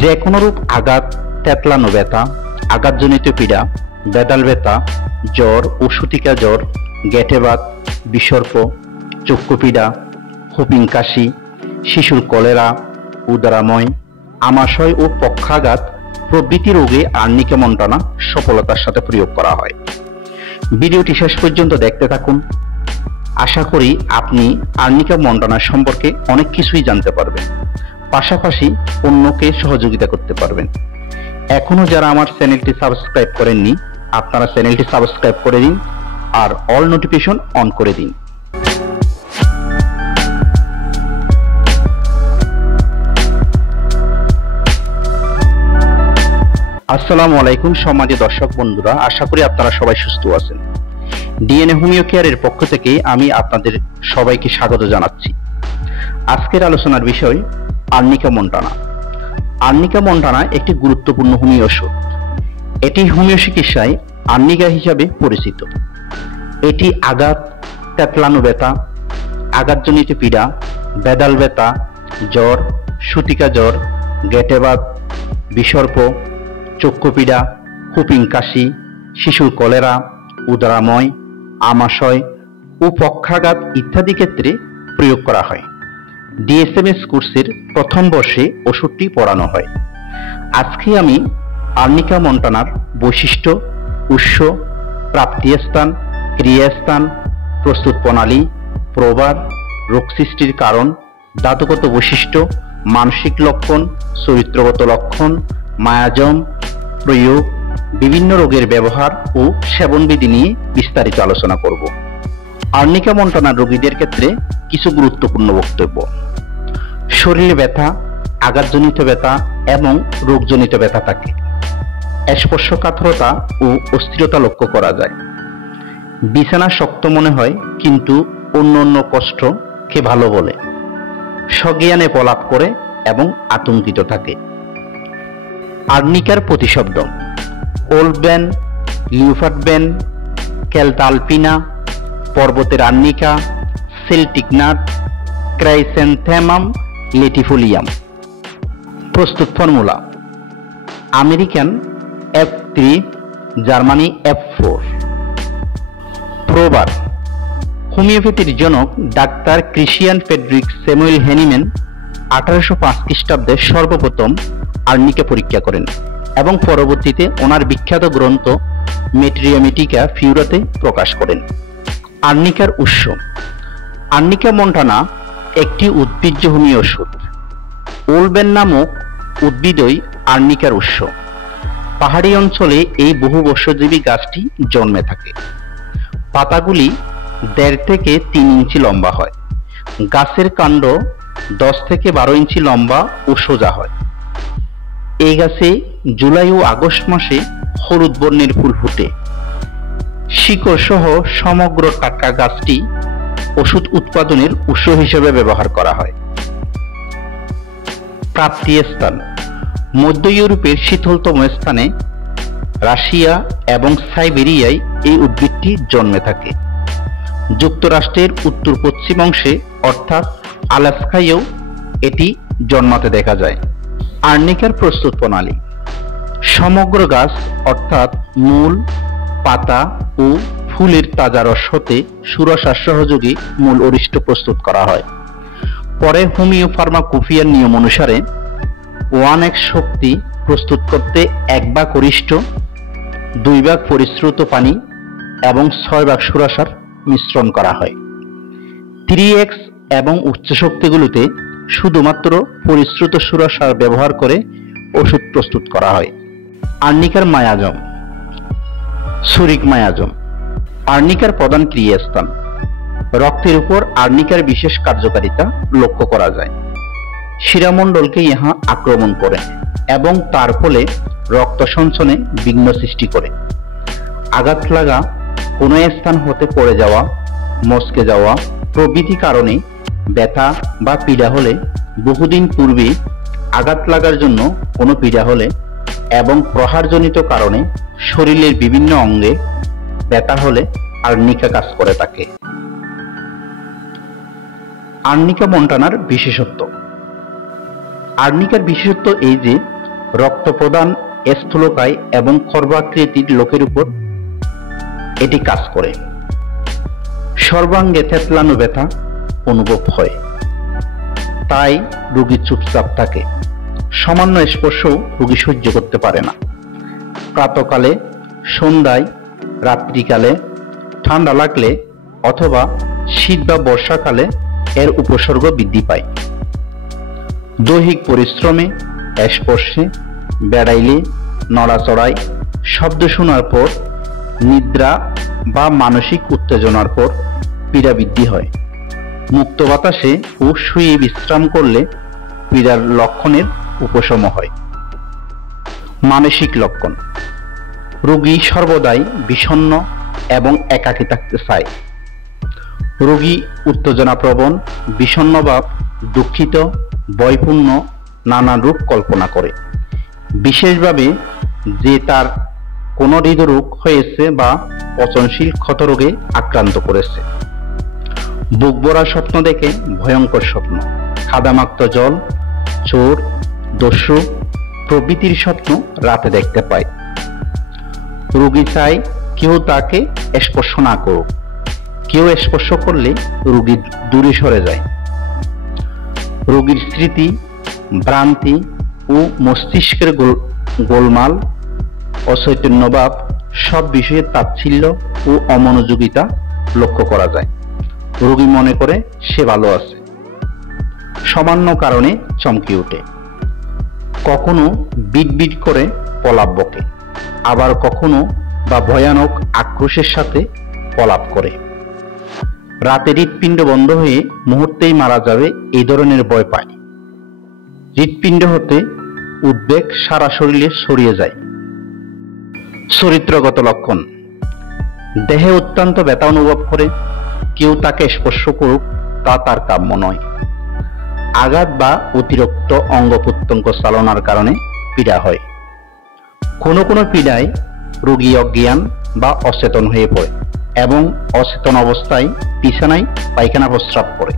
যে কোনো রূপ আঘাত, তেতলানো ব্যথা, আঘাতজনিত পীড়া, বেদাল ব্যথা, জ্বর ও সূতিকা জ্বর, গেঁটে বাত, বিসর্প, চক্ষুপীড়া, হুপিং কাশি, শিশুর কলেরা, উদরাময়, আমাশয় ও পক্ষাঘাত প্রভৃতি রোগে আর্নিকা মন্টানা সফলতার সাথে প্রয়োগ করা হয়। ভিডিওটি শেষ পর্যন্ত দেখতে থাকুন। আশা করি আপনি আর্নিকা মন্টানা সম্পর্কে অনেক কিছুই জানতে পারবেন, পাশাপাশি অন্যকে সহযোগিতা করতে পারবেন। এখনো যারা আমার চ্যানেলটি সাবস্ক্রাইব করেননি, আপনারা চ্যানেলটি সাবস্ক্রাইব করে দিন আর অল নোটিফিকেশন অন করে দিন। আসসালামু আলাইকুম সম্মানিত দর্শক বন্ধুরা, আশা করি আপনারা সবাই সুস্থ আছেন। ডিএনএ হোমিও কেয়ারের পক্ষ থেকে আমি আপনাদের সবাইকে স্বাগত জানাচ্ছি। আজকের আলোচনার বিষয় আর্নিকা মন্টানা। আর্নিকা মন্টানা একটি গুরুত্বপূর্ণ হোমিও ওষুধ। এটি হোমিও চিকিৎসায় আর্নিকা হিসাবে পরিচিত। এটি আঘাত, তেতলানো ব্যথা, আঘাতজনিত পীড়া, বেদাল ব্যথা, জ্বর, সূতিকা জ্বর, গেঁটে বাত, বিসর্প, চক্ষুপীড়া, হুপিং কাশি, শিশুর কলেরা, উদরাময়, আমাশয় ও পক্ষাঘাত ইত্যাদি ক্ষেত্রে প্রয়োগ করা হয়। ডিএসএমএস কোর্সের প্রথম বর্ষে ওষুধটি পড়ানো হয়। আজকে আমি আর্নিকা মন্টানার বৈশিষ্ট্য, উৎস, প্রাপ্তিস্থান, ক্রিয়াস্থান, প্রস্তুত প্রণালী, প্রভাব, রোগ সৃষ্টির কারণ, ধাতুগত বৈশিষ্ট্য, মানসিক লক্ষণ, চরিত্রগত লক্ষণ, মায়াজম, প্রয়োগ, বিভিন্ন রোগের ব্যবহার ও সেবনবিধি নিয়ে বিস্তারিত আলোচনা করব। আর্নিকা মন্টানার রোগীদের ক্ষেত্রে কিছু গুরুত্বপূর্ণ বক্তব্য। শরীরে ব্যথা, আঘাতজনিত ব্যথা এবং রোগজনিত ব্যথা থাকে। স্পর্শকাতরতা ও অস্থিরতা লক্ষ্য করা যায়। বিছানা শক্ত মনে হয় কিন্তু অন্য কষ্টকে ভালো বলে। সজ্ঞানে প্রলাপ করে এবং আতঙ্কিত থাকে। আর্নিকার প্রতিশব্দ: ওলবেন, লিউফার্ডবেন, ক্যালতালপিনা, পর্বতের আর্নিকা, সেল্টিক নাট, ক্রাইস্যান্থেমাম লেটিফোলিয়াম। প্রস্তুত formula: American F3, Germany F4। প্রবাদ: হোমিওপ্যাথির জনক ডাক্তার ক্রিশ্চিয়ান ফ্রেডরিক স্যামুয়েল হ্যানিম্যান 1805 খ্রিস্টাব্দে সর্বপ্রথম আর্নিকা পরীক্ষা করেন এবং পরবর্তীতে ওনার বিখ্যাত গ্রন্থ মেটেরিয়া মেডিকা ফিউরাতে প্রকাশ করেন। আর্নিকার উৎস: আর্নিকা মন্টানা একটি উদ্ভিজ্জ হোমিও ওষুধ। ওলবেন নামক উদ্ভিদই আর্নিকার উৎস। পাহাড়ি অঞ্চলে এই বহু বর্ষজীবী গাছটি জন্মে থাকে। পাতাগুলি 1.5 থেকে 3 ইঞ্চি লম্বা হয়। গাছের কাণ্ড 10 থেকে 12 ইঞ্চি লম্বা ও সোজা হয়। এই গাছে জুলাই ও আগস্ট মাসে হলুদ বর্ণের ফুল ফোটে। শিকড় সহ সমগ্র টাটকা গাছটি ওষুধ উৎপাদনের উৎস হিসেবে ব্যবহার করা হয়। প্রাপ্তিস্থান: মধ্য ইউরোপের শীতলতম স্থানে রাশিয়া এবং সাইবেরিয়ায় এই উদ্ভিদটি জন্মে থাকে। যুক্তরাষ্ট্রের উত্তর পশ্চিম অংশে অর্থাৎ আলাস্কায়ও এটি জন্মাতে দেখা যায়। আর্নিকার প্রস্তুত প্রণালী: সমগ্র গাছ অর্থাৎ মূল, পাতা ও ফুলের তাজা রস হতে সুরসার সহযোগী মূল অরিষ্ট প্রস্তুত করা হয়। পরে হোমিও ফার্মাকোপিয়ার নিয়ম অনুসারে 1x শক্তি প্রস্তুত করতে 1 ভাগ অরিষ্ট, 2 ভাগ পরিশ্রুত পানি এবং 6 ভাগ সুরসার মিশ্রণ করা হয়। 3x এবং উচ্চ শক্তিগুলোতে শুধুমাত্র পরিশ্রুত সুরসার ব্যবহার করে ওষুধ প্রস্তুত করা হয়। আর্নিকার মায়াজম: সুরিক মায়াজম। আর্নিকার প্রধান ক্রিয়াস্থান: রক্তের উপর আর্নিকার বিশেষ কার্যকারিতা লক্ষ্য করা যায়। শিরামণ্ডলকে ইহা আক্রমণ করে এবং তার ফলে রক্ত সঞ্চনে বিঘ্ন সৃষ্টি করে। আঘাত লাগা, কোনো স্থান হতে পড়ে যাওয়া, মচকে যাওয়া প্রভৃতি কারণে ব্যথা বা পীড়া হলে, বহুদিন পূর্বে আঘাত লাগার জন্য কোনো পীড়া হলে এবং প্রহারজনিত কারণে শরীরের বিভিন্ন অঙ্গে ব্যথা হলে আর্নিকা কাজ করে থাকে। আর্নিকা মন্টানার বিশেষত্ব: আর্নিকার বিশেষত্ব এই যে রক্ত প্রদান, স্থূলকায় এবং খর্বাকৃতির লোকের উপর এটি কাজ করে। সর্বাঙ্গে থেতলানো ব্যথা অনুভব হয়, তাই রোগী চুপচাপ থাকে। সামান্য স্পর্শ রোগী সহ্য করতে পারে না। প্রাতকালে, সন্ধ্যায়, রাত্রিকালে, ঠান্ডা লাগলে অথবা শীত বা বর্ষাকালে এর উপসর্গ বৃদ্ধি পায়। দৈহিক পরিশ্রমে, স্পর্শে, বেড়াইলে, নড়াচড়ায়, শব্দ শোনার পর, নিদ্রা বা মানসিক উত্তেজনার পর পীড়া বৃদ্ধি হয়। মুক্ত বাতাসে ও শুয়ে বিশ্রাম করলে পীড়ার লক্ষণের উপশম হয়। মানসিক লক্ষণ: রোগী সর্বদাই বিষণ্ণ এবং একাকী থাকতে চায়। রোগী উত্তেজনাপ্রবণ, বিষণ্ণভাব, দুঃখিত, ভয়পূর্ণ নানান রূপ কল্পনা করে, বিশেষভাবে যে তার কোনো হৃদরোগ হয়েছে বা পচনশীল ক্ষতরোগে আক্রান্ত করেছে। বুক ভরা স্বপ্ন দেখে, ভয়ঙ্কর স্বপ্ন, কাদামাক্ত জল, চোর, দস্যু প্রভৃতির স্বপ্ন রাতে দেখতে পায়। রোগী চায় কেউ তাকে স্পর্শ না করুক, কেউ স্পর্শ করলে রোগী দূরে সরে যায়। রোগীর স্মৃতি, ভ্রান্তি ও মস্তিষ্কের গোলমাল, অচৈতন্যভাব সব বিষয়ে তাচ্ছিল্য ও অমনোযোগিতা লক্ষ্য করা যায়। রোগী মনে করে সে ভালো আছে, সামান্য কারণে চমকে ওঠে। কখনো বিড়বিড় করে প্রলাপ বকে, আবার কখনো বা ভয়ানক আক্রোশের সাথে প্রলাপ করে। রাতে হৃৎপিণ্ড বন্ধ হয়ে মুহূর্তেই মারা যাবে এই ধরনের ভয় পায়। হৃৎপিণ্ড হতে উদ্বেগ সারা শরীরে ছড়িয়ে যায়। চরিত্রগত লক্ষণ: দেহে অত্যন্ত ব্যথা অনুভব করে, কেউ তাকে স্পর্শ করুক তা তার কাম্য নয়। আঘাত বা অতিরিক্ত অঙ্গ প্রত্যঙ্গ চালনার কারণে পীড়া হয়। কোনো কোনো পীড়ায় রোগী অজ্ঞান বা অচেতন হয়ে পড়ে এবং অচেতন অবস্থায় বিছানায় পায়খানা প্রস্রাব করে।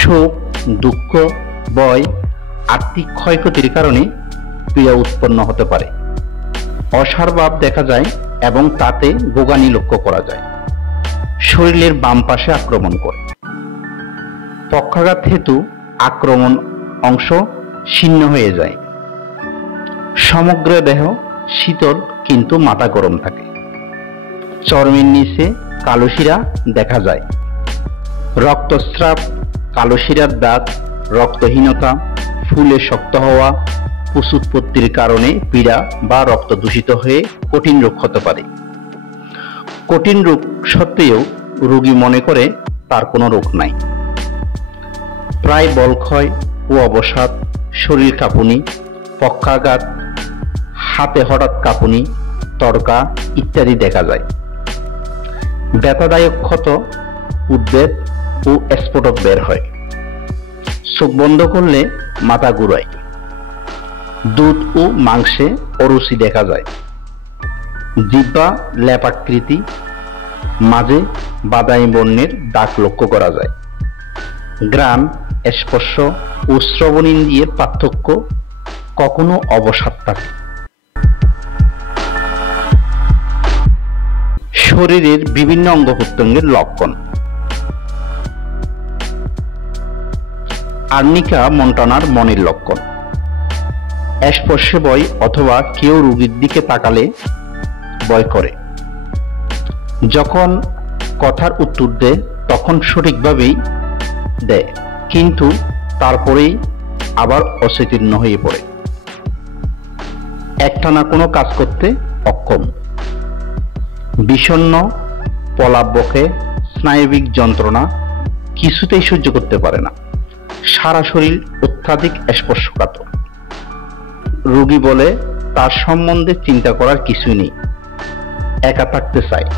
শোক, দুঃখ, ভয়, আর্থিক ক্ষয়ক্ষতির কারণে পীড়া উৎপন্ন হতে পারে। অসাড়ভাব দেখা যায় এবং তাতে গোগানি লক্ষ্য করা যায়। শরীরের বাম পাশে আক্রমণ করে। পক্ষাঘাত হেতু আক্রমণ অংশ ছিন্ন হয়ে যায়। সমগ্র দেহ শীতল কিন্তু মাথা গরম থাকে। চর্মের নিচে কালো শিরা দেখা যায়। রক্তস্রাব, কালো শিরার দাগ, রক্তহীনতা, ফুলে শক্ত হওয়া, পুষুৎপত্তির কারণে পীড়া বা রক্ত দূষিত হয়ে কঠিন রোগ হতে পারে। কঠিন রোগ সত্ত্বেও রোগী মনে করে তার কোনো রোগ নাই। প্রায় বলক্ষয় ও অবসাদ, শরীর কাঁপুনি, পক্ষাঘাত, হাতে হঠাৎ কাঁপুনি, তড়কা ইত্যাদি দেখা যায়। ব্যথাদায়ক ক্ষত, উদ্বেগ ও স্ফোটক বের হয়। চোখ বন্ধ করলে মাথা ঘুরায়। দুধ ও মাংসে অরুচি দেখা যায়। জিহ্বা লেপাকৃতি, মাঝে বাদামি বর্ণের দাগ লক্ষ্য করা যায়। ঘ্রাণ, স্পর্শ ও শ্রবণেন্দ্রিয়ের পার্থক্য, কখনো অবসাদ থাকে। শরীরের বিভিন্ন অঙ্গ প্রত্যঙ্গের লক্ষণ: আর্নিকা মন্টানার মনের লক্ষণ। স্পর্শে ভয় অথবা কেউ রোগীর দিকে তাকালে ভয় করে। যখন কথার উত্তর দেয় তখন সঠিকভাবেই দেয়, কিন্তু তারপরেই আবার অচৈতন্য হয়ে পড়ে। একটানা কোনো কাজ করতে অক্ষম। বিষণ্ণ, প্রলাপ বকে, স্নায়বিক যন্ত্রণা কিছুতেই সহ্য করতে পারে না। সারা শরীর অত্যাধিক স্পর্শকাতর। রোগী বলে তার সম্বন্ধে চিন্তা করার কিছুই নেই, একা থাকতে চায়।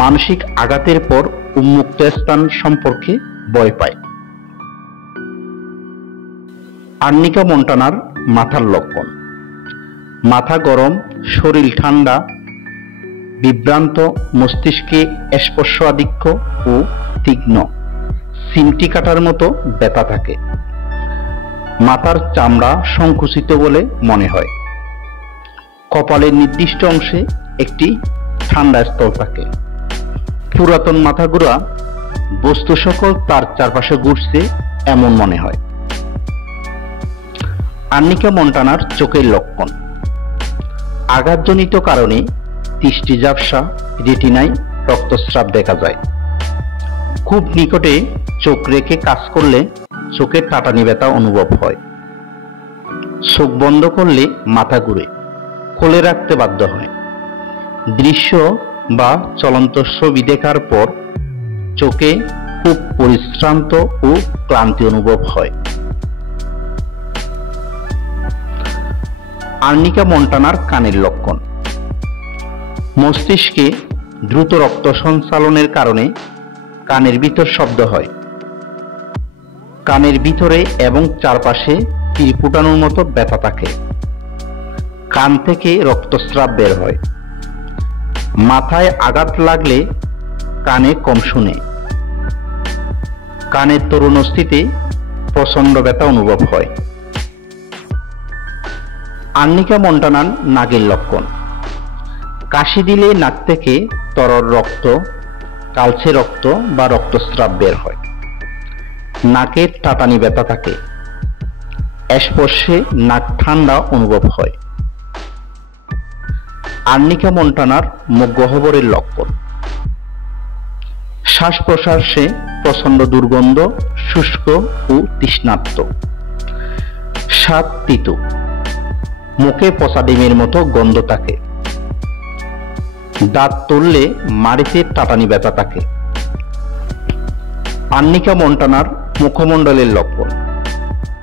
মানসিক আঘাতের পর উন্মুক্ত স্থান সম্পর্কে ভয় পায়। আর্নিকা মন্টানার মাথার লক্ষণ: মাথা গরম, শরীর ঠান্ডা, বিভ্রান্ত, মস্তিষ্কে স্পর্শ আধিক্য ও তীক্ষ্ণ চিমটি কাটার মতো ব্যথা থাকে। মাথার চামড়া সংকুচিত বলে মনে হয়। কপালের নির্দিষ্ট অংশে একটি ঠান্ডা স্থল থাকে। পুরাতন মাথাগুড়া বস্তু সকল তার চারপাশে ঘুরছে এমন মনে হয়। আর্নিকা মন্টানার চোখের লক্ষণ। আঘাতজনিত কারণে দৃষ্টি ঝাপসা, রেটিনায় রক্তস্রাব দেখা যায়। খুব নিকটে চোখ রেখে কাজ করলে চোখের টাটানি ব্যথা অনুভব হয়। চোখ বন্ধ করলে মাথা ঘুরে, খুলে রাখতে বাধ্য হয়। দৃশ্য বা চলন্ত ছবি দেখার পর চোখে খুব পরিশ্রান্ত ও ক্লান্তি অনুভব হয়। আর্নিকা মন্টানার কানের লক্ষণ। মস্তিষ্কে দ্রুত রক্ত সঞ্চালনের কারণে কানের ভিতর শব্দ হয়। কানের ভিতরে এবং চারপাশে তীর ফুটানোর মতো ব্যথা থাকে। কান থেকে রক্তস্রাব বের হয়। মাথায় আঘাত লাগলে কানে কম শুনে। কানের তরুণস্থিতে প্রচন্ড ব্যথা অনুভব হয়। আর্নিকা মন্টানার নাকের লক্ষণ। কাশি দিলে নাক থেকে তরল রক্ত, কালচে রক্ত বা রক্তস্রাব বের হয়। নাকের টাটানি ব্যথা থাকে। স্পর্শে নাক ঠান্ডা অনুভব হয়। আর্নিকা মন্টানার মুখ গহ্বরের লক্ষণ। শ্বাস প্রশ্বাসে প্রচন্ড দুর্গন্ধ, শুষ্ক ও তৃষ্ণার্ত। স্বাদ তিতো। মুখে পচা ডিমের মতো গন্ধ থাকে। দাঁত তুললে মাড়িতে টাটানি ব্যথা থাকে। আর্নিকা মন্টানার মুখমণ্ডলের লক্ষণ।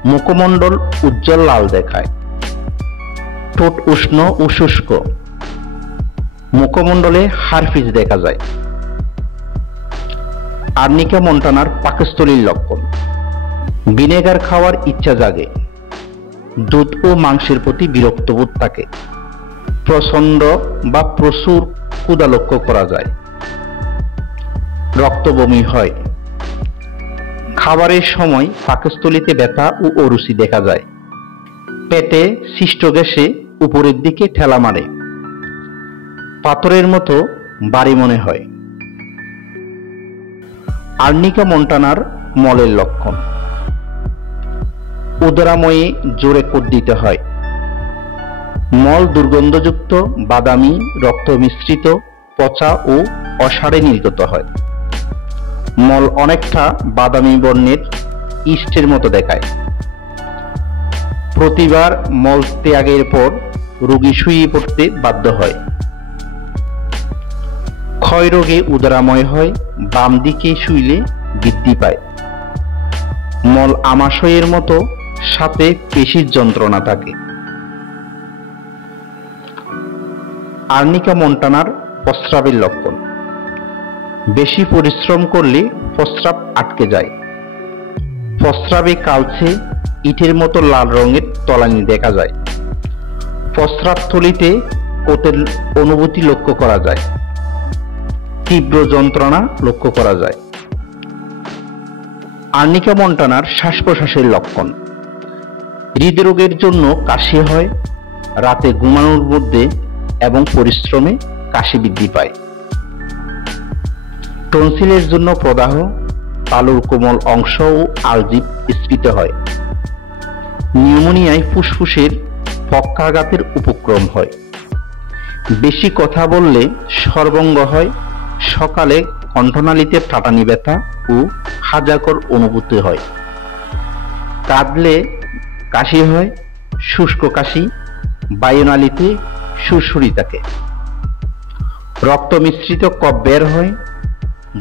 মুখমণ্ডল উজ্জ্বল লাল দেখায়। ঠোঁট উষ্ণ ও শুষ্ক। মুখমণ্ডলে হারফিস দেখা যায়। আর্নিকা মন্টানার পাকস্থলীর লক্ষণ। ভিনেগার খাওয়ার ইচ্ছা জাগে। দুধ ও মাংসের প্রতি বিরক্তবোধ থাকে। প্রচন্ড বা প্রচুর ক্ষুধা লক্ষ্য করা যায়। রক্ত বমি হয়। খাবারের সময় পাকস্থলীতে ব্যথা ও অরুচি দেখা যায়। পেটে সৃষ্ট গ্যাসে উপরের দিকে ঠেলা মারে। পাথরের মতো ভারী মনে হয়। আর্নিকা মন্টানার মলের লক্ষণ। উদরাময়ে জোরে কোদ দিতে হয়। মল দুর্গন্ধযুক্ত, বাদামি, রক্ত মিশ্রিত, পচা ও অসাড়ে নির্গত হয়। মল অনেকটা বাদামি বর্ণের ইস্টের মতো দেখায়। প্রতিবার মল ত্যাগের পর রোগী শুয়ে পড়তে বাধ্য হয়। ক্ষয় রোগে উদরাময় হয়। বাম দিকে শুইলে বৃদ্ধি পায়। মল আমাশয়ের মতো, সাথে পেশির যন্ত্রণা থাকে। আর্নিকা মন্টানার প্রস্রাবের লক্ষণ। বেশি পরিশ্রম করলে প্রস্রাব আটকে যায়। প্রস্রাবে কালচে ইটের মতো লাল রঙের তলানি দেখা যায়। প্রস্রাব থলিতে কোতের অনুভূতি লক্ষ্য করা যায়। তীব্র যন্ত্রণা লক্ষ্য করা যায়। আর্নিকা মন্টানার শ্বাস প্রশ্বাসের লক্ষণ। হৃদরোগের জন্য কাশি হয়। রাতে ঘুমানোর মধ্যে এবং পরিশ্রমে কাশি বৃদ্ধি পায়। টনসিলের জন্য প্রদাহ, তালুর কোমল অংশ ও আলজিভ স্ফীত হয়। নিউমোনিয়ায় ফুসফুসের পক্ষাঘাতের উপক্রম হয়। বেশি কথা বললে সর্বঙ্গ হয়। সকালে কণ্ঠনালীতে টাটানি ব্যথা ও হাজাকর অনুভূতি হয়। কাঁদলে কাশি হয়। শুষ্ক কাশি। বায়ুনালীতে সুরসুরি থাকে। রক্ত মিশ্রিত কফ বের হয়।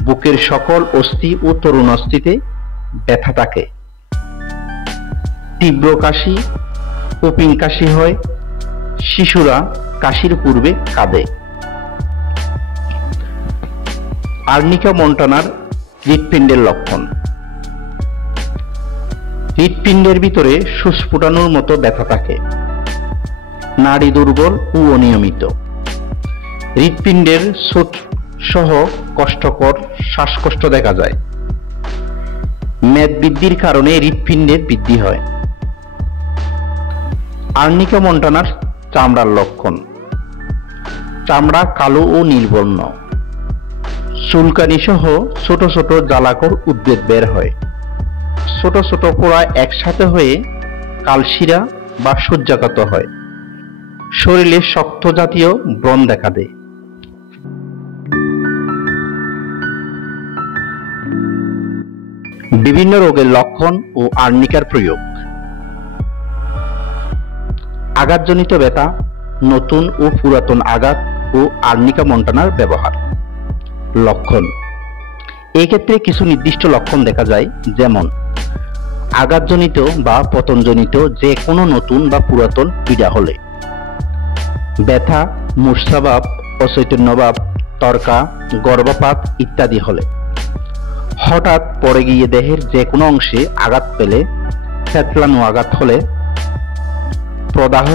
বুকের সকল অস্থি ও তরুণ অস্থিতে ব্যথা থাকে। তীব্র কাশি, কুপিং কাশি হয়। শিশুরা কাশির পূর্বে কাঁদে। আর্নিকা মন্টানার হৃৎপিণ্ডের লক্ষণ। হৃৎপিণ্ডের ভিতরে সুস্ফুটানোর মতো ব্যথা থাকে। নাড়ি দুর্বল ও অনিয়মিত। হৃৎপিণ্ডের ছোট সহ কষ্টকর শ্বাসকষ্ট দেখা যায়। মেদ বৃদ্ধির কারণে হৃৎপিণ্ডের বৃদ্ধি হয়। আর্নিকা মন্টানার চামড়ার লক্ষণ: চামড়া কালো ও নীলবর্ণ, চুলকানি সহ ছোট ছোট জ্বালাকর উদ্বেগ বের হয়, ছোট ছোট ফোঁড়া একসাথে হয়ে কালশিরা বা সূর্যাঘাত হয়, শরীরে শক্ত জাতীয় ব্রণ দেখা দেয়। বিভিন্ন রোগের লক্ষণ ও আর্নিকার প্রয়োগ: আঘাতজনিত ব্যথা, নতুন ও পুরাতন আঘাত ও আর্নিকা মন্টানার ব্যবহার। লক্ষণ: এক্ষেত্রে কিছু নির্দিষ্ট লক্ষণ দেখা যায়, যেমন আঘাতজনিত বা পতনজনিত যে কোনো নতুন বা পুরাতন পীড়া হলে, ব্যথা, মূর্ছাভাব, অচৈতন্যভাব, তর্কা, গর্ভপাত ইত্যাদি হলে, হঠাৎ পড়ে গিয়ে দেহের যে কোনো অংশে আঘাত পেলে, থেতলানো আঘাত হলে, প্রদাহ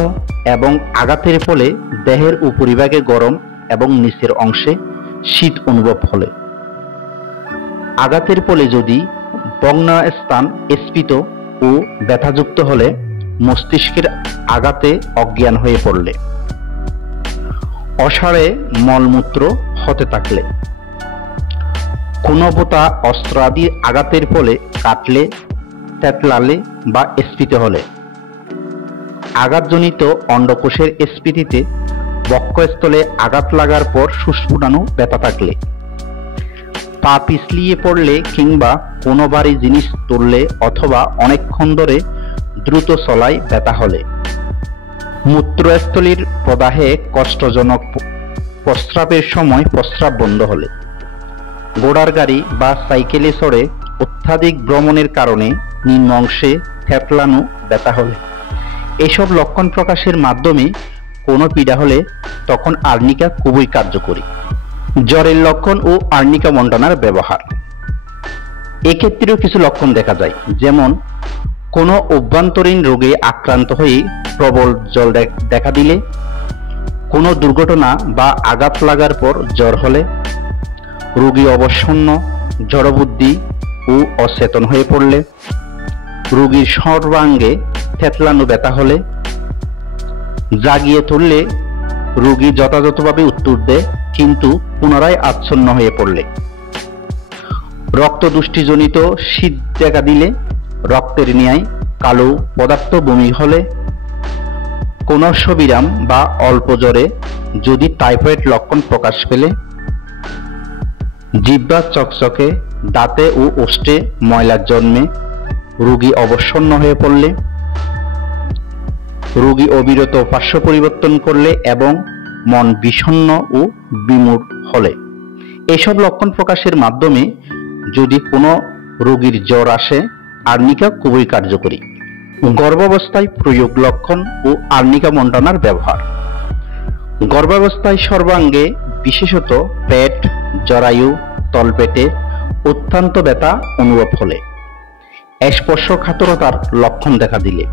এবং আঘাতের ফলে দেহের উপরিভাগে গরম এবং নিচের অংশে শীত অনুভব হলে, আঘাতের ফলে যদি বগ্নাস্থান স্ফীত ও ব্যথাযুক্ত হলে, মস্তিষ্কের আঘাতে অজ্ঞান হয়ে পড়লে, অসাড়ে মলমূত্র হতে থাকলে, কোনো বোতা অস্ত্র আদি আঘাতের ফলে কাটলে, থেতলালে বা স্ফীত হলে, আঘাতজনিত অন্ডকোষের স্ফীতিতে বক্ষস্থলে আঘাত লাগার পর সুস্ফুটানো ব্যথা থাকলে, পা পিছলিয়ে পড়লে কিংবা কোনো ভারী জিনিস তুললে অথবা অনেকক্ষণ ধরে দ্রুত চলায় ব্যথা হলে, মূত্রস্থলীর প্রদাহে কষ্টজনক প্রস্রাবের সময় প্রস্রাব বন্ধ হলে, ঘোড়ার গাড়ি বা সাইকেলে চড়ে অত্যাধিক ভ্রমণের কারণে নিম্ন অংশে থেতলানো ব্যথা হলে, এসব লক্ষণ প্রকাশের মাধ্যমে কোনো পীড়া হলে তখন আর্নিকা খুবই কার্যকরী। জ্বরের লক্ষণ ও আর্নিকা মন্টানার ব্যবহার: এক্ষেত্রেও কিছু লক্ষণ দেখা যায়, যেমন কোনো অভ্যন্তরীণ রোগে আক্রান্ত হয়ে প্রবল জ্বর দেখা দিলে, কোনো দুর্ঘটনা বা আঘাত লাগার পর জ্বর হলে, রোগী অবসন্ন, জড়বুদ্ধি ও অচেতন হয়ে পড়লে, রোগীর সর্বাঙ্গে থেতলানো ব্যথা হলে, জাগিয়ে তুললে রোগী যথাযথভাবে উত্তর দেয় কিন্তু পুনরায় আচ্ছন্ন হয়ে পড়লে, রক্তদুষ্টিজনিত শীত দেখা দিলে, রক্তের ন্যায় কালো পদার্থ বমি হলে, কোনো সবিরাম বা অল্প জ্বরে যদি টাইফয়েড লক্ষণ প্রকাশ পেলে, জিহ্বা চকচকে, দাঁতে ও ওষ্ঠে ময়লা জন্মে, রোগী অবসন্ন হয়ে পড়লে, রোগী অবিরত পার্শ্ব পরিবর্তন করলে এবং মন বিষণ্ণ ও বিমূঢ় হলে, এসব লক্ষণ প্রকাশের মাধ্যমে যদি কোনো রোগীর জ্বর আসে, আর্নিকা খুবই কার্যকরী। গর্ভাবস্থায় প্রয়োগ লক্ষণ ও আর্নিকা মন্টানার ব্যবহার: গর্ভাবস্থায় সর্বাঙ্গে বিশেষত পেট, জরায়ু, তলপেটে অত্যন্ত ব্যথা অনুভব হলে, স্পর্শকাতরতার লক্ষণ দেখা দিলে,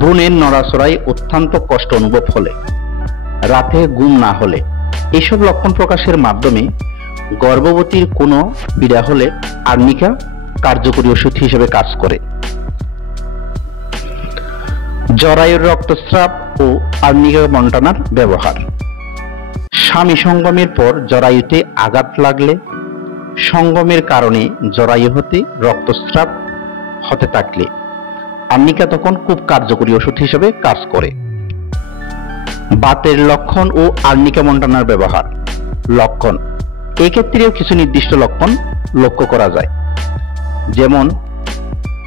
ভ্রূণের নড়াচড়ায় অত্যন্ত কষ্ট অনুভব হলে, রাতে ঘুম না হলে, এসব লক্ষণ প্রকাশের মাধ্যমে গর্ভবতীর কোনো পীড়া হলে আর্নিকা কার্যকরী ওষুধ হিসেবে কাজ করে। জরায়ুর রক্তস্রাব ও আর্নিকা মন্টানার ব্যবহার: স্বামী সঙ্গমের পর জরায়ুতে আঘাত লাগলে, সঙ্গমের কারণে জরায়ু হতে রক্তস্রাব হতে থাকলে আর্নিকা তখন খুব কার্যকরী ওষুধ হিসেবে কাজ করে। বাতের লক্ষণ ও আর্নিকা মন্টানার ব্যবহার। লক্ষণ: এক্ষেত্রেও কিছু নির্দিষ্ট লক্ষণ লক্ষ্য করা যায়, যেমন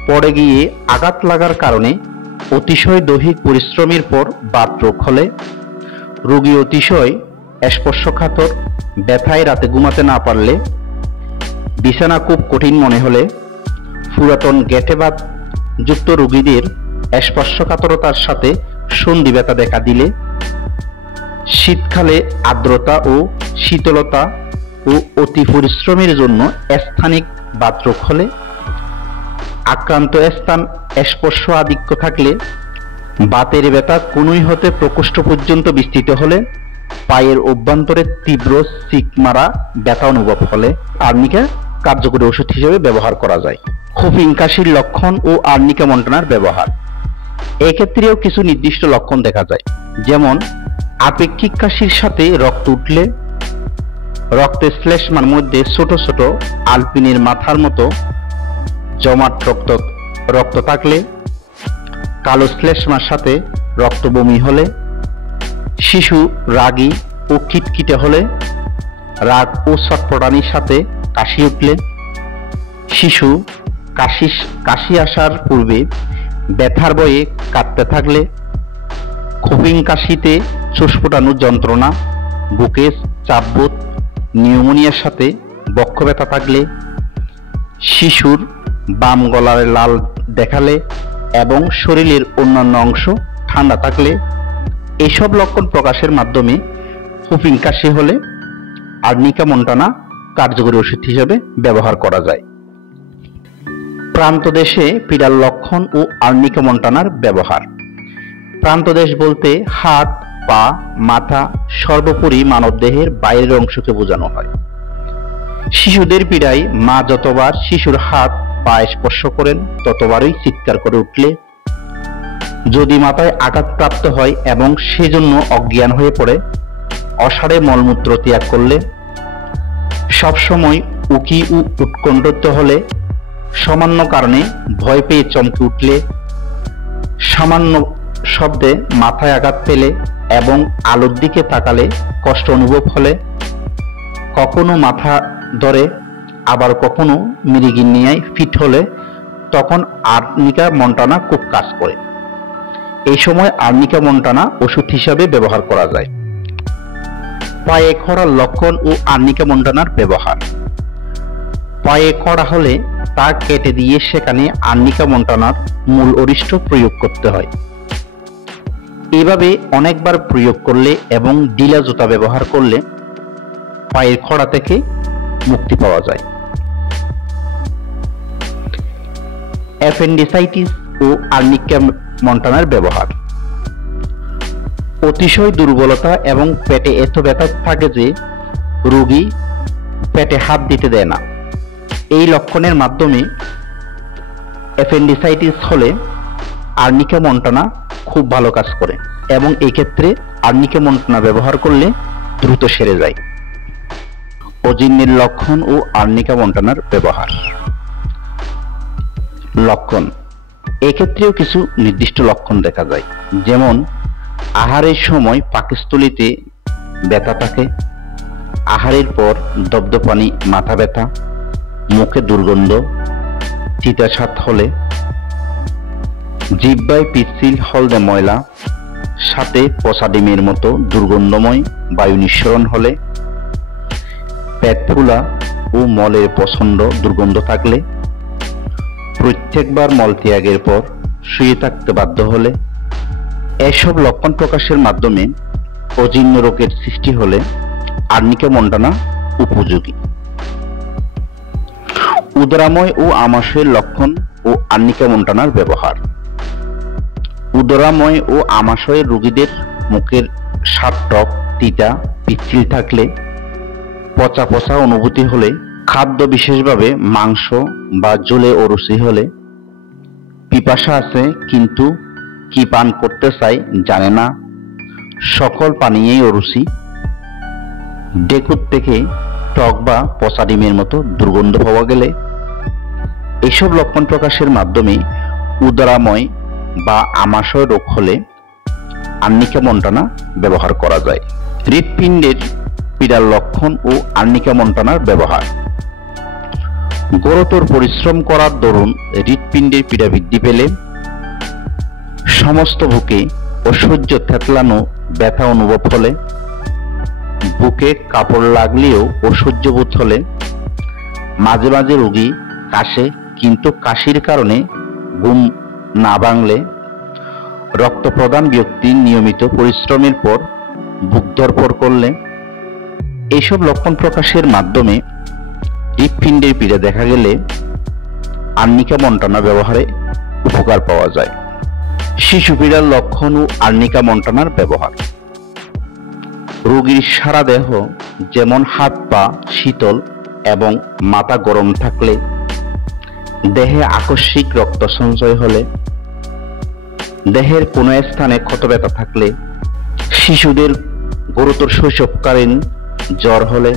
পড়ে গিয়ে আঘাত লাগার কারণে অতিশয় দৈহিক পরিশ্রমের পর বাত রোগ হলে, রোগী অতিশয় স্পর্শকাতর, ব্যথায় রাতে ঘুমাতে না পারলে, বিছানা খুব কঠিন মনে হলে, পুরাতন গেঁটে বাত যুক্ত রোগীদের স্পর্শকাতরতার সাথে সন্ধি ব্যথা দেখা দিলে, শীতকালে আর্দ্রতা ও শীতলতা ও অতি পরিশ্রমের জন্য স্থানিক বাতরোগ হলে, আক্রান্ত স্থান স্পর্শ আধিক্য থাকলে, বাতের ব্যথা কনুই হতে প্রকোষ্ঠ পর্যন্ত বিস্তৃত হলে, পায়ের অভ্যন্তরে তীব্র চিক মারা ব্যথা অনুভব হলে আর্নিকা কার্যকরী ওষুধ হিসেবে ব্যবহার করা যায়। হুপিং কাশির লক্ষণ ও আর্নিকা মন্টানার ব্যবহার: এক্ষেত্রেও কিছু নির্দিষ্ট লক্ষণ দেখা যায়, যেমন আপেক্ষিক কাশির সাথে রক্ত উঠলে, রক্তের শ্লেষ্মার মধ্যে ছোট ছোট আলপিনের মাথার মতো জমাট রক্ত থাকলে, কালো শ্লেষ্মার সাথে রক্ত বমি হলে, শিশু রাগী ও খিটখিটে হলে, রাগ ও ছটফটানির সাথে কাশি উঠলে, শিশু কাশি আসার পূর্বে ব্যথার ভয়ে কাঁদতে থাকলে, খুপিং কাশিতে চোষ ফোটানোর যন্ত্রণা, বুকে চাপবোধ, নিউমোনিয়ার সাথে বক্ষ ব্যথা থাকলে, শিশুর বাম গলার লাল দেখালে এবং শরীরের অন্যান্য অংশ ঠান্ডা থাকলে, এসব লক্ষণ প্রকাশের মাধ্যমে খুপিং কাশি হলে আর্নিকা মন্টানা কার্যকরী ওষুধ হিসেবে ব্যবহার করা যায়। প্রান্তদেশে পীড়ার লক্ষণ ও আর্নিকা মন্টানার ব্যবহার। প্রান্তদেশ বলতে হাত, পা, মাথা, সর্বোপরি মানবদেহের বাইরের অংশকে বোঝানো হয়। শিশুদের পীড়ায় মা যতবার শিশুর হাত, পা স্পর্শ করেন ততবারই চিৎকার করে উঠলে, যদি মাথায় আঘাতপ্রাপ্ত হয় এবং সেজন্য অজ্ঞান হয়ে পড়ে, অসাড়ে মলমূত্র ত্যাগ করলে, সবসময় উকি ও উৎকণ্ঠিত হলে, সামান্য কারণে ভয় পেয়ে চমকে উঠলে, সামান্য শব্দে মাথায় আঘাত পেলে এবং আলোর দিকে তাকালে কষ্ট অনুভব হলে, কখনো মাথা ধরে আবার কখনো মৃগিনিয়ায় ফিট হলে, তখন আর্নিকা মন্টানা খুব কাজ করে। এই সময় আর্নিকা মন্টানা ওষুধ হিসাবে ব্যবহার করা যায়। পায়ে খড়ার লক্ষণ ও আর্নিকা মন্টানার ব্যবহার। পায়ে খড়া হলে তা কেটে দিয়ে সেখানে আর্নিকা মন্টানার মূল অরিষ্ট প্রয়োগ করতে হয়। এভাবে অনেকবার প্রয়োগ করলে এবং ঢিলা জুতা ব্যবহার করলে পায়ের খড়া থেকে মুক্তি পাওয়া যায়। অ্যাপেন্ডিসাইটিস ও আর্নিকা মন্টানার ব্যবহার। অতিশয় দুর্বলতা এবং পেটে এত ব্যথা থাকে যে রোগী পেটে হাত দিতে দেয় না। এই লক্ষণের মাধ্যমে অ্যাপেন্ডিসাইটিস হলে আর্নিকা মন্টানা খুব ভালো কাজ করে এবং এই ক্ষেত্রে আর্নিকা মন্টানা ব্যবহার করলে দ্রুত সেরে যায়। অজিন্নের লক্ষণ ও আর্নিকা মন্টানার ব্যবহার। লক্ষণ। এক্ষেত্রেও কিছু নির্দিষ্ট লক্ষণ দেখা যায়, যেমন আহারের সময় পাকস্থলীতে ব্যথা থাকে, আহারের পর দপদপানি মাথা ব্যথা, মুখে দুর্গন্ধ, চিতা স্বাদ হলে, জিহ্বায় পিচ্ছিল হলদে ময়লা, সাথে পচা ডিমের মতো দুর্গন্ধময় বায়ু নিঃসরণ হলে, পেট ফুলা ও মলের প্রচণ্ড দুর্গন্ধ থাকলে, প্রত্যেকবার মলত্যাগের পর শুয়ে থাকতে বাধ্য হলে, এসব লক্ষণ প্রকাশের মাধ্যমে অজীর্ণ রোগের সৃষ্টি হলে আর্নিকা মন্টানা উপযোগী। উদরাময় ও আমাশয়ের লক্ষণ ও আর্নিকা মন্টানার ব্যবহার। উদরাময় ও আমাশয়ের রোগীদের মুখের স্বাদ টক, তিতা, পিচ্ছিল থাকলে, পচা পচা অনুভূতি হলে, খাদ্য বিশেষভাবে মাংস বা ঝোলে অরুচি হলে, পিপাসা আছে কিন্তু কি পান করতে চাই জানে না, সকল পানীয়েই অরুচি, ডেকুর থেকে টক বা পচা ডিমের মতো দুর্গন্ধ পাওয়া গেলে, এসব লক্ষণ প্রকাশের মাধ্যমে উদরাময় বা আমাশয় রোগ হলে আর্নিকা মন্টানা ব্যবহার করা যায়। হৃৎপিণ্ডের পীড়ার লক্ষণ ও আর্নিকা মন্টানার ব্যবহার। গুরুতর পরিশ্রম করার দরুন হৃৎপিণ্ডের পীড়া বৃদ্ধি পেলে, সমস্ত বুকে অসহ্য থেতলানো ব্যথা অনুভব হলে, বুকে কাপড় লাগলেও অসহ্য বোধ হলে, মাঝে মাঝে রোগী কাশে কিন্তু কাশির কারণে ঘুম না ভাঙলে, রক্ত প্রদান ব্যক্তি নিয়মিত পরিশ্রমের পর বুক ধড়ফড় করলে, এইসব লক্ষণ প্রকাশের মাধ্যমে হৃৎপিণ্ডের পীড়া দেখা গেলে আর্নিকা মন্টানা ব্যবহারে উপকার পাওয়া যায়। শিশু পীড়ার লক্ষণ ও আর্নিকা মন্টানার ব্যবহার। রোগীর সারা দেহ যেমন হাত পা শীতল এবং মাথা গরম থাকলে, দেহে আকস্মিক রক্ত সঞ্চয় হলে, দেহের কোনো স্থানে ক্ষত ব্যথা থাকলে, শিশুদের গুরুতর শৈশবকালীন জ্বর হলে,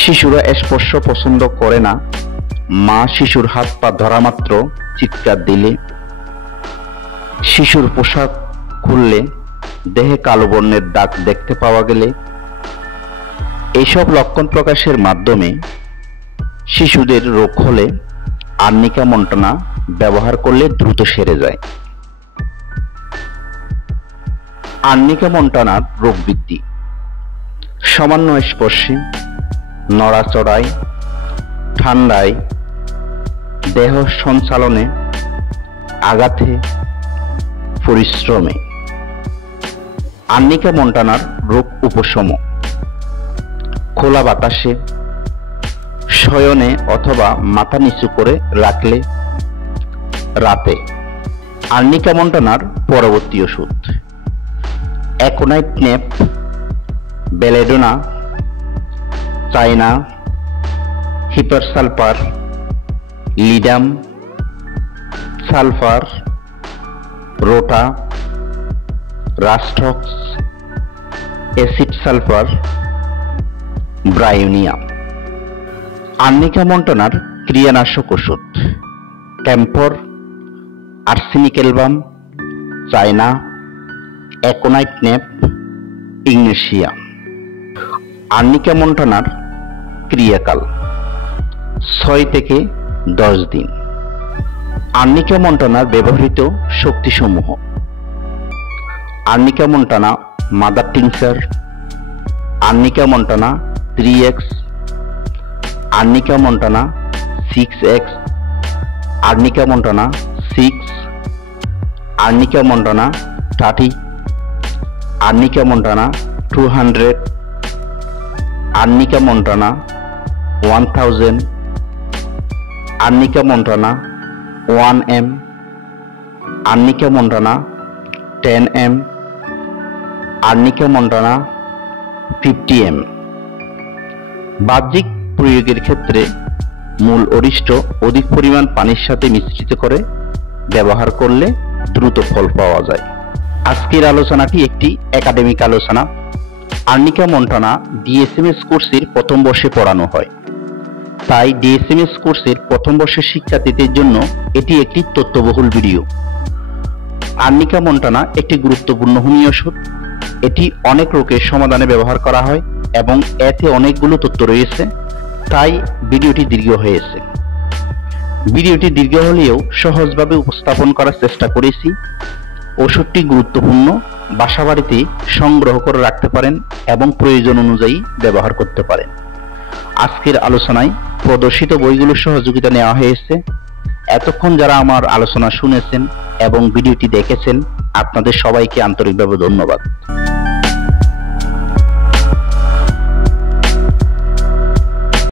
শিশুরা স্পর্শ পছন্দ করে না, মা শিশুর হাত পা ধরা মাত্র চিৎকার দিলে, শিশুর পোশাক খুললে দেহে কালো বর্ণের দাগ দেখতে পাওয়া গেলে, এইসব লক্ষণ প্রকাশের মাধ্যমে শিশুদের রোগ হলে আর্নিকা মন্টানা ব্যবহার করলে দ্রুত সেরে যায়। আর্নিকা মন্টানার রোগ বৃদ্ধি: সামান্য স্পর্শে, নড়াচড়ায়, ঠান্ডায়, দেহ সঞ্চালনে, আঘাতে, পরিশ্রমে। আর্নিকা মন্টানার রোগ উপশম: খোলা বাতাসে, শয়নে অথবা মাথা নিচু করে রাখলে, রাতে। আর্নিকা মন্টানার পরবর্তী ওষুধ: aconite nap, belladonna, china, hepar sulphur, ledum, sulphur, ruta, rhus tox, acid sulphur, bryonium. Arnica মন্টানার ক্রিয়ানাশক ওষুধ: camphor, arsenic album, china, aconite nap, ignatia. Arnica মন্টানার ক্রিয়াকাল 6 থেকে 10 দিন। আর্নিকা মন্টানার ব্যবহৃত শক্তিসমূহ: arnica montana mother tincture, arnica montana 3x, arnica montana 6x, arnica montana 6, arnica montana 30, arnica montana 200, arnica montana 1000, arnica montana 1m, arnica montana 10m, arnica montana 50m। বাহ্যিক প্রয়োগের ক্ষেত্রে মূল অরিষ্ট অধিক পরিমাণ পানির সাথে মিশ্রিত করে ব্যবহার করলে দ্রুত ফল পাওয়া যায়। আজকের আলোচনাটি একটি একাডেমিক আলোচনা। আর্নিকা মন্টানা ডিএসএমএস কোর্সের প্রথম বর্ষে পড়ানো হয়, তাই ডিএসএমএস কোর্সের প্রথম বর্ষের শিক্ষার্থীদের জন্য এটি একটি তথ্যবহুল ভিডিও। আর্নিকা মন্টানা একটি গুরুত্বপূর্ণ হোমিও ওষুধ। এটি অনেক রোগের সমাধানে ব্যবহার করা হয় এবং এতে অনেকগুলো তথ্য রয়েছে, তাই ভিডিওটি দীর্ঘ হয়েছে। ভিডিওটি দীর্ঘ হলেও সহজভাবে উপস্থাপন করার চেষ্টা করেছি। ওষুধটি গুরুত্বপূর্ণ, বাসাবাড়িতে সংগ্রহ করে রাখতে পারেন এবং প্রয়োজন অনুযায়ী ব্যবহার করতে পারেন। আজকের আলোচনায় প্রদর্শিত বইগুলোর সহযোগিতা নেওয়া হয়েছে। এতক্ষণ যারা আমার আলোচনা শুনেছেন এবং ভিডিওটি দেখেছেন, আপনাদের সবাইকে আন্তরিকভাবে ধন্যবাদ।